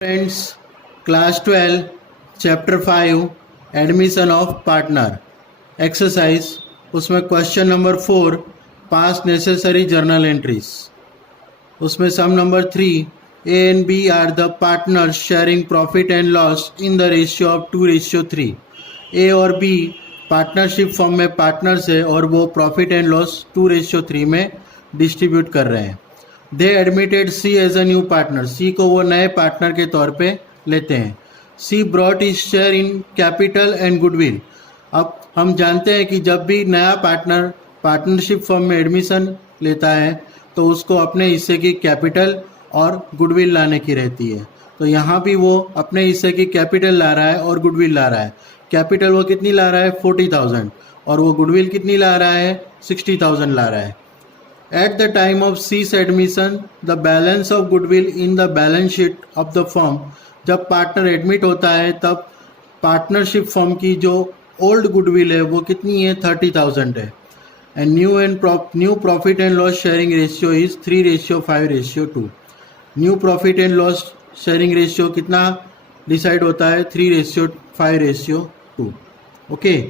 Friends, class 12 chapter 5 admission of partner exercise, उसमें question number 4 pass necessary journal entries. उसमें sum number 3 A and B are the partners sharing profit and loss in the ratio of 2:3। A और B partnership firm में partners है और वो profit and loss 2:3 में distribute कर रहे हैं। They admitted C as a new partner, C को वो नए पार्टनर के तौर पे लेते हैं। C brought is share in capital and goodwill. अब हम जानते हैं कि जब भी नया पार्टनर पार्टनरशिप फर्म में एडमिशन लेता है तो उसको अपने हिस्से की कैपिटल और गुडविल लाने की रहती है। तो यहाँ भी वो अपने हिस्से की कैपिटल ला रहा है और गुडविल ला रहा है। कैपिटल वो कितनी ला रहा है 40,000 और वो गुडविल कितनी ला रहा है 60,000 ला रहा है। At the time of C's admission, the balance of goodwill in the balance sheet of the firm, जब पार्टनर एडमिट होता है तब पार्टनरशिप फर्म की जो ओल्ड गुडविल है वो कितनी है 30,000 है। And new profit and loss sharing ratio is 3:5:2। New profit and loss sharing ratio कितना डिसाइड होता है 3:5:2। ओके,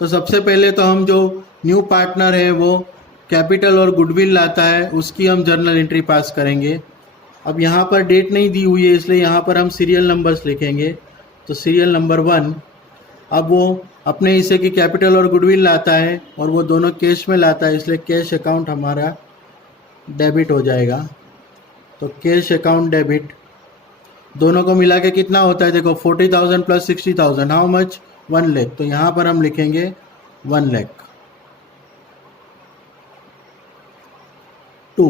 तो सबसे पहले तो हम जो न्यू पार्टनर है वो कैपिटल और गुडविल लाता है, उसकी हम जर्नल एंट्री पास करेंगे। अब यहाँ पर डेट नहीं दी हुई है इसलिए यहाँ पर हम सीरियल नंबर्स लिखेंगे। तो सीरियल नंबर 1, अब वो अपने हिस्से की कैपिटल और गुडविल लाता है और वो दोनों कैश में लाता है, इसलिए कैश अकाउंट हमारा डेबिट हो जाएगा। तो कैश अकाउंट डेबिट दोनों को मिला के कितना होता है, देखो 40,000 प्लस 60,000 हाउ मच 1 लाख। तो यहाँ पर हम लिखेंगे 1 लाख। 2,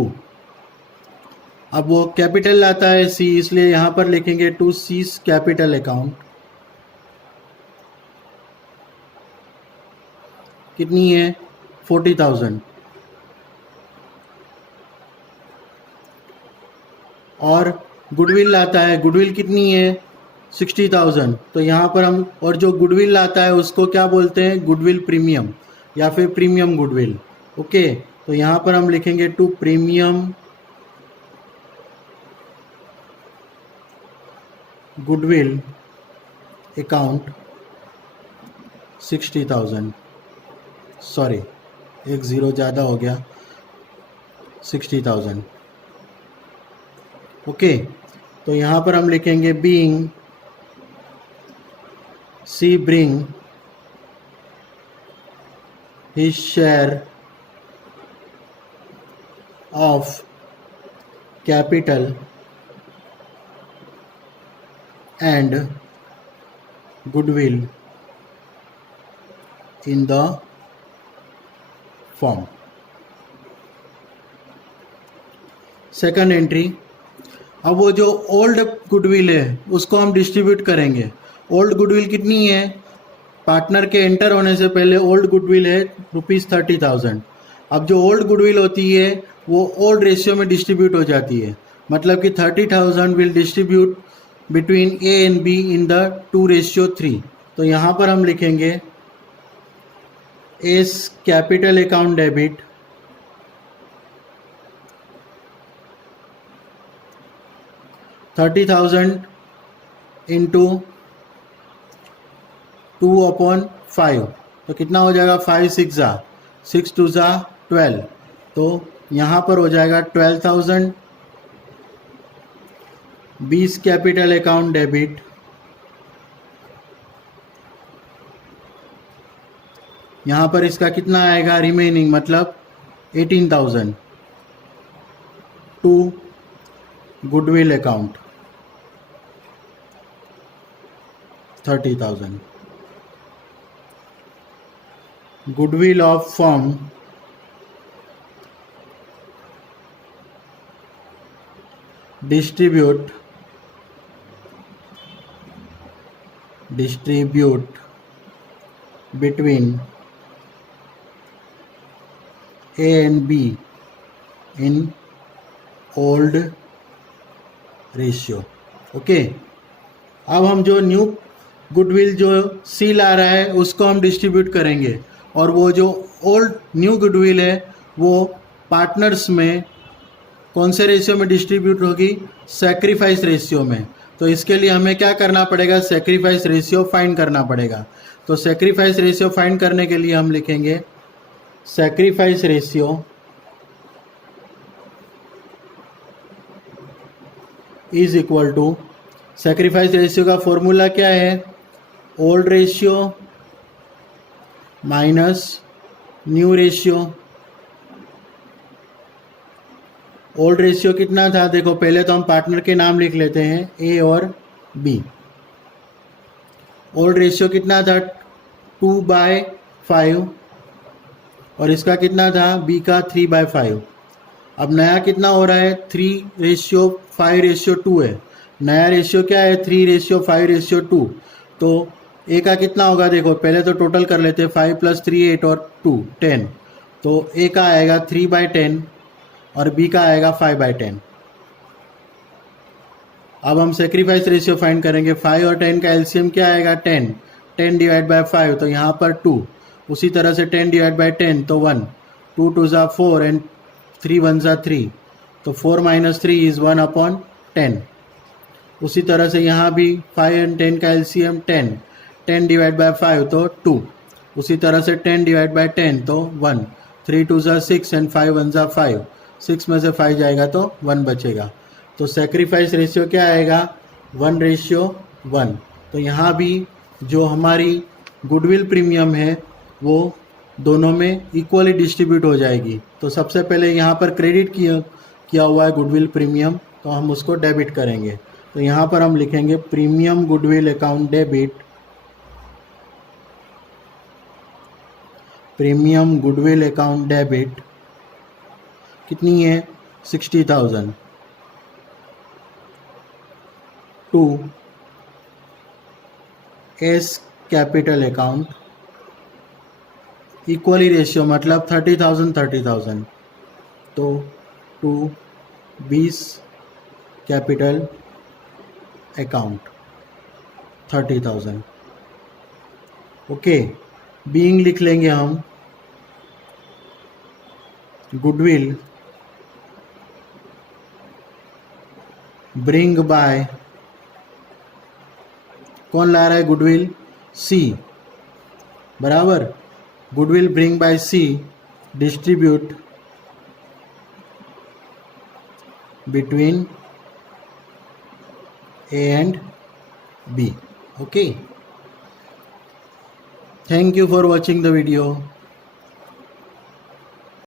अब वो कैपिटल लाता है सी, इसलिए यहाँ पर लिखेंगे टू सीज कैपिटल अकाउंट। कितनी है 40,000। और गुडविल लाता है, गुडविल कितनी है 60,000। तो यहाँ पर हम, और जो गुडविल लाता है उसको क्या बोलते हैं गुडविल प्रीमियम या फिर प्रीमियम गुडविल। ओके, तो यहाँ पर हम लिखेंगे to premium goodwill account 60,000, sorry एक ज़ीरो ज़्यादा हो गया 60,000। ओके, तो यहाँ पर हम लिखेंगे being C bring his share of capital and goodwill in the firm। Second entry, अब वो जो ओल्ड गुडविल है उसको हम डिस्ट्रीब्यूट करेंगे। ओल्ड गुडविल कितनी है, पार्टनर के एंटर होने से पहले ओल्ड गुडविल है ₹30,000। अब जो ओल्ड गुडविल होती है वो ओल्ड रेशियो में डिस्ट्रीब्यूट हो जाती है, मतलब कि 30,000 will distribute between A and B in the 2:3। तो यहाँ पर हम लिखेंगे S capital account debit $30,000 into 2/5। तो कितना हो जाएगा 5 6 जा 6 2 जा 12। तो यहाँ पर हो जाएगा 12,000। 20 कैपिटल अकाउंट डेबिट यहाँ पर इसका कितना आएगा रिमेनिंग, मतलब 18,000 to goodwill account 30,000। Goodwill of firm distribute between A and B in old ratio. Okay, अब हम जो न्यू गुडविल जो सी ला रहा है उसको हम डिस्ट्रीब्यूट करेंगे और वो जो ओल्ड न्यू गुडविल है वो पार्टनर्स में कौन से रेशियो में डिस्ट्रीब्यूट होगी, सैक्रिफाइस रेशियो में। तो इसके लिए हमें क्या करना पड़ेगा, सेक्रीफाइस रेशियो फाइंड करना पड़ेगा। तो सेक्रीफाइस रेशियो फाइंड करने के लिए हम लिखेंगे sacrifice ratio is equal to, sacrifice ratio का फॉर्मूला क्या है, old ratio minus new ratio. Old ratio कितना था, देखो पहले तो हम पार्टनर के नाम लिख लेते हैं, ए और बी। ओल्ड रेशियो कितना था, 2/5, और इसका कितना था, बी का 3/5। अब नया कितना हो रहा है, 3:5:2 है। नया रेशियो क्या है, 3:5:2। तो ए का कितना होगा, देखो पहले तो टोटल कर लेते हैं, 5 + 3 8 और 2 10। तो ए का आएगा 3/10 और बी का आएगा 5/10। अब हम सेक्रीफाइस रेशियो फाइंड करेंगे। 5 और 10 का एलसीएम क्या आएगा, 10। 10 डिवाइड बाय 5 तो यहाँ पर 2। उसी तरह से 10 डिवाइड बाय 10 तो 1। 2 2 ज़ा 4 एंड 3 1 ज़ा 3, तो 4 - 3 इज़ 1/10। उसी तरह से यहाँ भी 5 और 10 का एलसीएम 10। 10 डिवाइड बाय 5 तो 2। उसी तरह से 10 डिवाइड बाय 10 तो 1। 3 2 ज़ा 6 एंड 5 1 ज़ा 5। 6 में से 5 जाएगा तो 1 बचेगा। तो सेक्रीफाइस रेशियो क्या आएगा, 1:1। तो यहाँ भी जो हमारी गुडविल प्रीमियम है वो दोनों में इक्वली डिस्ट्रीब्यूट हो जाएगी। तो सबसे पहले यहाँ पर क्रेडिट किया हुआ है गुडविल प्रीमियम, तो हम उसको डेबिट करेंगे। तो यहाँ पर हम लिखेंगे premium goodwill account debit, premium goodwill account debit कितनी है, 60,000 to S capital account, equally ratio मतलब 30,000 तो टू बीस कैपिटल अकाउंट 30,000। ओके, बीइंग लिख लेंगे हम गुडविल ब्रिंग बाय, कौन ला रहा है गुडविल, सी, बराबर। Goodwill bring by C distribute between A and B. Okay, thank you for watching the video.